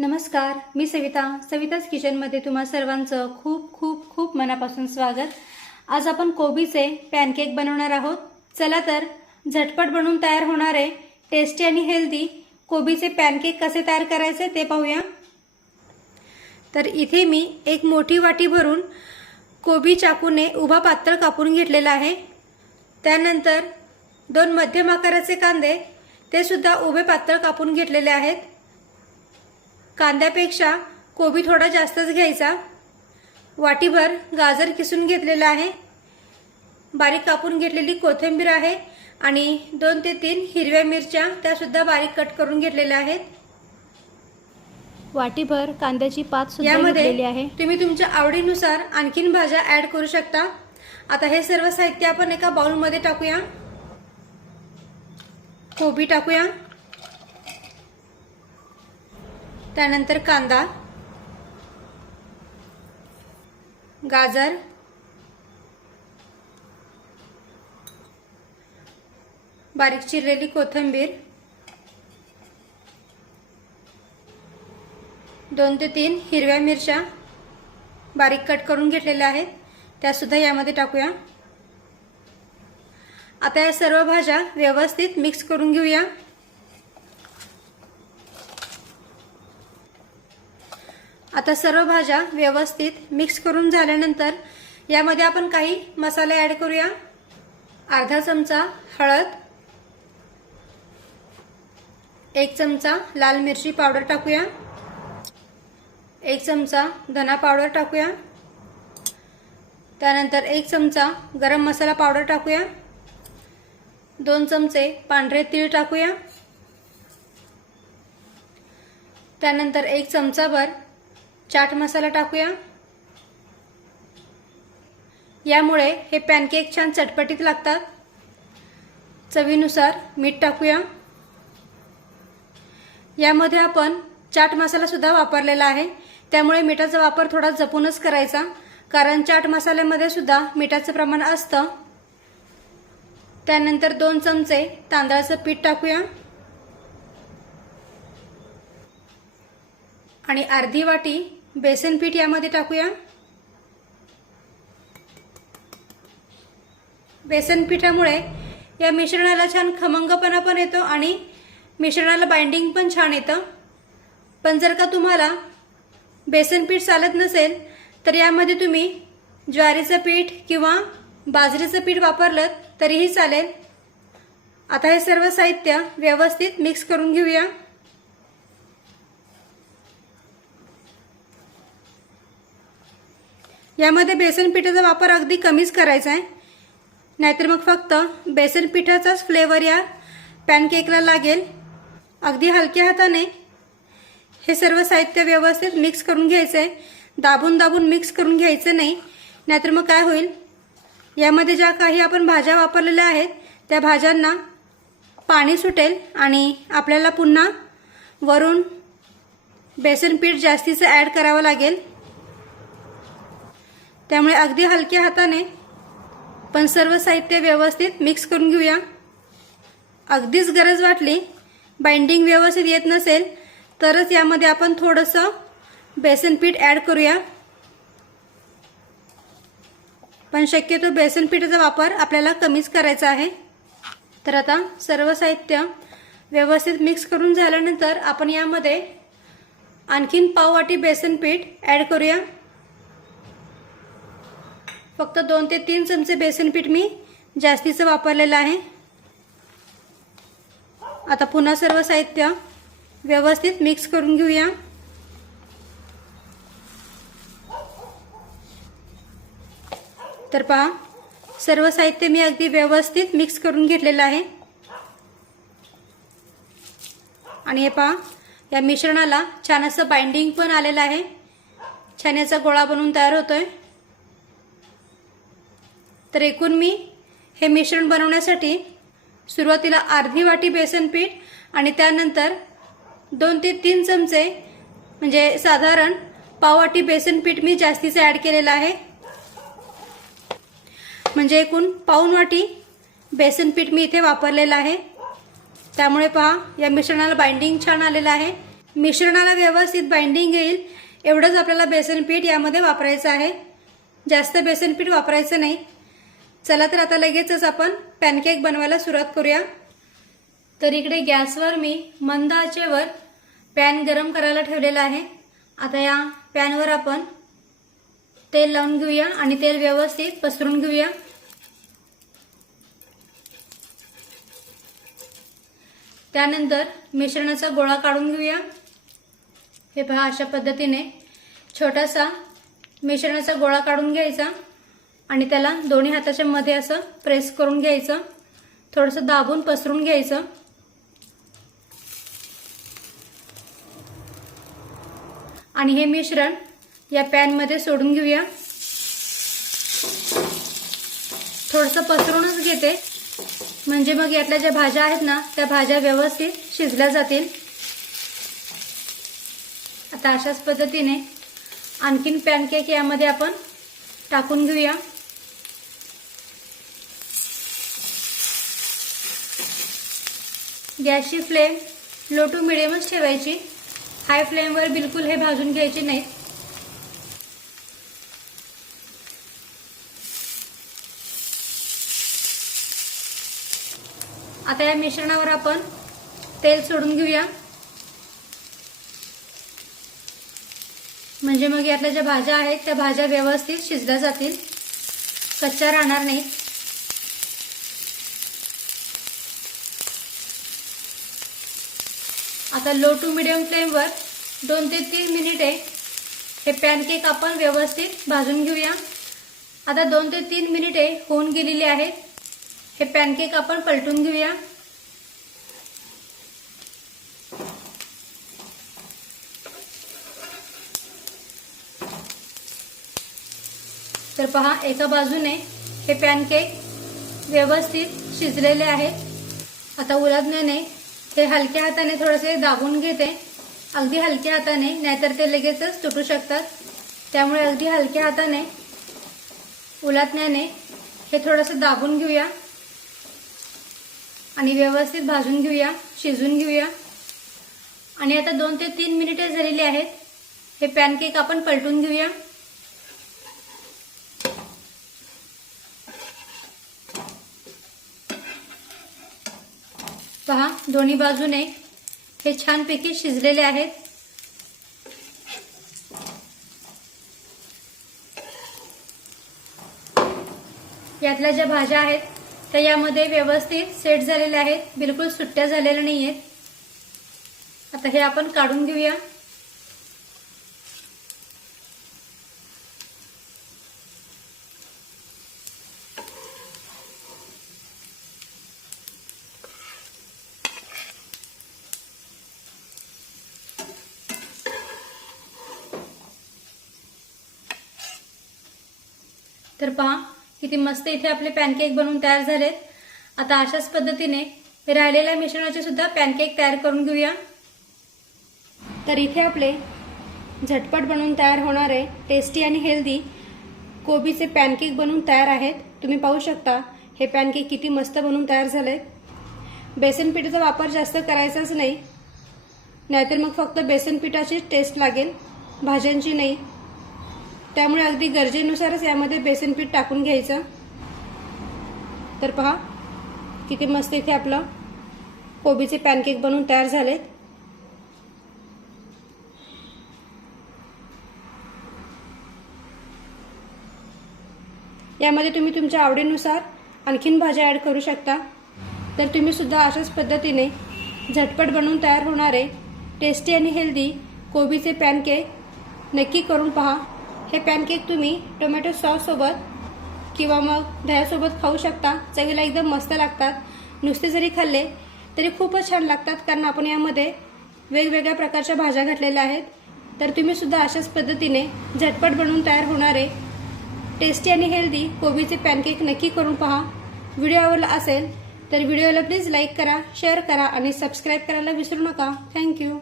नमस्कार मी सविता. सविताच किचनमध्ये तुम्हा सर्वांचं खूप खूप खूप मनापासून स्वागत. आज आपण कोबीचे पॅनकेक बनवणार आहोत. चला तर झटपट बनवून तयार होणारे टेस्टी आणि हेल्दी कोबीचे पॅनकेक कसे तयार करायचे ते पाहूया. तर इथे मी एक मोठी वाटी भरून कोबी चाकूने उभा पातळ कापून घेतलेला आहे. त्यानंतर दोन मध्यम आकाराचे कांदे ते सुद्धा उभे पातळ कापून घेतलेले आहेत. कांद्यापेक्षा कोबी थोडा जास्तच घ्यायचा. वाटीभर गाजर किसून घेतलेलं आहे. बारीक कापून घेतलेली कोथिंबीर आहे आणि दोन ते तीन हिरव्या मिरच्या त्या सुद्धा बारीक कट करून घेतलेल्या आहेत. वाटीभर कांद्याची पात यामध्ये आहे. तुम्ही तुमच्या आवडीनुसार आणखीन भाज्या ऍड करू शकता. आता हे सर्व साहित्य आपण एका बाउलमध्ये टाकूया. कोबी टाकूया. त्यानंतर कांदा गाजर बारीक चिरलेली कोथिंबीर दोन ते तीन हिरव्या मिरच्या बारीक कट करून घेतलेल्या आहेत. त्या सुद्धा यामध्ये टाकूया. आता या सर्व भाज्या व्यवस्थित मिक्स करून घेऊया. आता सर्व भाज्या व्यवस्थित मिक्स करून झाल्यानंतर यामध्ये आपण काही मसाले ऍड करूया. अर्धा चमचा हळद एक चमचा लाल मिरची पावडर टाकूया एक चमचा धना पावडर टाकूया त्यानंतर एक चमचा गरम मसाला पावडर टाकूया दोन चमचे पांढरे तीळ टाकूया त्यानंतर एक चमचाभर चाट मसाला टाकूया. यामुळे हे पॅनकेक छान चटपटीत लागतात. चवीनुसार मीठ टाकूया. यामध्ये आपण चाट मसाला सुद्धा वापरलेला आहे. त्यामुळे मिठाचा वापर थोडा जपूनच करायचा. कारण चाट मसाल्यामध्ये सुद्धा मिठाचं प्रमाण असतं. त्यानंतर दोन चमचे तांदळाचं पीठ टाकूया. आणि अर्धी वाटी बेसन पीठ यामध्ये टाकूया. बेसन पिठामुळे या मिश्रणाला छान खमंगपणा पण येतो आणि मिश्रणाला बाइंडिंग पण छान येतं. पण जर का तुम्हाला बेसन पीठ चालत नसेल तर यामध्ये तुम्ही ज्वारीचं पीठ किंवा बाजरीचं पीठ वापरलं तरीही चालेल. आता हे सर्व साहित्य व्यवस्थित मिक्स करून घेऊया. यामध्ये बेसन पिठाचा वापर अगदी कमीच करायचा आहे. नाहीतर मग फक्त बेसन पिठाचाच फ्लेवर या पॅनकेकला लागेल. अगदी हलक्या हाताने हे सर्व साहित्य व्यवस्थित मिक्स करून घ्यायचं आहे दाबून दाबून मिक्स करून घ्यायचं नाही. नाहीतर मग काय होईल? यामध्ये ज्या काही आपण भाज्या वापरलेल्या आहेत त्या भाज्यांना पाणी सुटेल आणि आपल्याला पुन्हा वरून बेसन पीठ जास्तीचं ॲड करावं लागेल. त्यामुळे अगदी हलक्या हाताने पण सर्व साहित्य व्यवस्थित मिक्स करून घेऊया. अगदीच गरज वाटली. बाइंडिंग व्यवस्थित येत नसेल तरच यामध्ये आपण थोडंसं बेसन पीठ ॲड करूया. पण शक्यतो बेसन पिठाचा वापर आपल्याला कमीच करायचा आहे. तर आता सर्व साहित्य व्यवस्थित मिक्स करून झाल्यानंतर आपण यामध्ये आणखीन पाववाटी बेसन पीठ ॲड करूया. फक्त दोन ते तीन चमचे बेसन पीठ मी जास्तीचं वापरलेलं आहे. आता पुन्हा सर्व साहित्य व्यवस्थित मिक्स करून घेऊया. तर पहा सर्व साहित्य मी अगदी व्यवस्थित मिक्स करून घेतलेलं आहे. आणि हे पहा या मिश्रणाला छान असं बाइंडिंग पण आलेलं आहे. छान याचा गोळा बनवून तयार होतोय. तर एकूण मी हे मिश्रण बनवण्यासाठी सुरुवातीला अर्धी वाटी बेसन पीठ आणि त्यानंतर दोन ते तीन चमचे म्हणजे साधारण पाववाटी बेसन पीठ मी जास्तीचं ॲड केलेलं आहे. म्हणजे एकूण पाऊन वाटी बेसन पीठ मी इथे वापरलेलं आहे. त्यामुळे पहा या मिश्रणाला बाइंडिंग छान आलेलं आहे. मिश्रणाला व्यवस्थित बाइंडिंग येईल एवढंच आपल्याला बेसन पीठ यामध्ये वापरायचं आहे. जास्त बेसन पीठ वापरायचं नाही. चला तर आता लगेचच आपण पॅनकेक बनवायला सुरुवात करूया. तर इकडे गॅसवर मी मंद आचेवर पॅन गरम करायला ठेवलेला आहे. आता या पॅनवर आपण तेल लावून घेऊया आणि तेल व्यवस्थित पसरून घेऊया. त्यानंतर मिश्रणाचा गोळा काढून घेऊया. हे पहा अशा पद्धतीने छोटासा मिश्रणाचा गोळा काढून घ्यायचा. आणि त्याला दोन्ही हाताच्या मध्ये असं प्रेस करून घ्यायचं. थोडंसं दाबून पसरून घ्यायचं. आणि हे मिश्रण या पॅनमध्ये सोडून घेऊया. थोडंसं पसरूनच घेते. म्हणजे मग यातल्या ज्या भाज्या आहेत ना त्या भाज्या व्यवस्थित शिजल्या जातील. आता अशाच पद्धतीने आणखीन पॅनकेक यामध्ये आपण टाकून घेऊया. गॅसची फ्लेम लो टू मिडियमच ठेवायची. हाय फ्लेमवर बिलकुल हे भाजून घ्यायचे नाहीत. आता या मिश्रणावर आपण तेल सोडून घेऊया. म्हणजे मग यातल्या ज्या भाज्या आहेत त्या भाज्या व्यवस्थित शिजल्या जातील. कच्च्या राहणार नाहीत. आता लो टू मिडियम फ्लेमवर दोन ते तीन मिनिटे हे पॅनकेक आपण व्यवस्थित भाजून घेऊया. आता दोन ते तीन मिनिटे होऊन गेलेली आहेत हे पॅनकेक आपण पलटून घेऊया. तर पहा एका बाजूने हे पॅनकेक व्यवस्थित शिजलेले आहेत आता उलटण्याने हे हलक्या हाताने थोडेसे दाबून घेते. अगदी हलक्या हाताने नाहीतर ते लगेचच तुटू शकतात. त्यामुळे अगदी हलक्या हाताने उलटण्याने हे थोडंसं दाबून घेऊया. आणि व्यवस्थित भाजून घेऊया शिजून घेऊया. आणि आता दोन ते तीन मिनिटे झालेली आहेत. हे पॅनकेक आपण पलटून घेऊया. पहा दोन्ही बाजूने हे छानपैकी शिजलेले आहेत. यातल्या ज्या भाज्या आहेत त्या यामध्ये व्यवस्थित सेट झालेल्या आहेत. बिलकुल सुट्ट्या झालेल्या नाही आहेत आता हे आपण काढून घेऊया. तर पहा किती मस्त इथे आपले पॅनकेक बनवून तयार झालेत. आता अशाच पद्धतीने राहिलेल्या मिश्रणाचे सुद्धा पॅनकेक तयार करून घेऊया. तर इथे आपले झटपट बनवून तयार होणारे टेस्टी आणि हेल्दी कोबीचे पॅनकेक बनवून तयार आहेत. तुम्ही पाहू शकता हे पॅनकेक किती मस्त बनवून तयार झाले बेसन पिठाचा वापर जास्त करायचाच नाही. नाहीतर मग फक्त बेसन पिठाचीच टेस्ट लागेल. भाज्यांची नाही. त्यामुळे अगदी गरजेनुसारच यामध्ये बेसन पीठ टाकून घ्यायचं. तर पहा किती मस्त इथे आपलं कोबीचे पॅनकेक बनवून तयार झालेत. यामध्ये तुम्ही तुमच्या आवडीनुसार आणखीन भाज्या ॲड करू शकता. तर तुम्ही सुद्धा अशाच पद्धतीने झटपट बनवून तयार होणारे टेस्टी आणि हेल्दी कोबीचे पॅनकेक नक्की करून पहा. हे पॅनकेक तुम्ही टोमॅटो सॉससोबत किंवा मग दह्यासोबत खाऊ शकता. चवीला एकदम मस्त लागतात. नुसते जरी खाल्ले तरी खूपच छान लागतात कारण आपण यामध्ये वेगवेगळ्या प्रकारच्या भाज्या घातलेल्या आहेत. तर तुम्ही सुद्धा अशाच पद्धतीने झटपट बनवून तयार होणारे टेस्टी आणि हेल्दी कोबीचे पॅनकेक नक्की करून पहा. व्हिडिओ आवडला असेल तर व्हिडिओला प्लीज लाईक करा शेअर करा आणि सबस्क्राईब करायला विसरू नका. थँक्यू.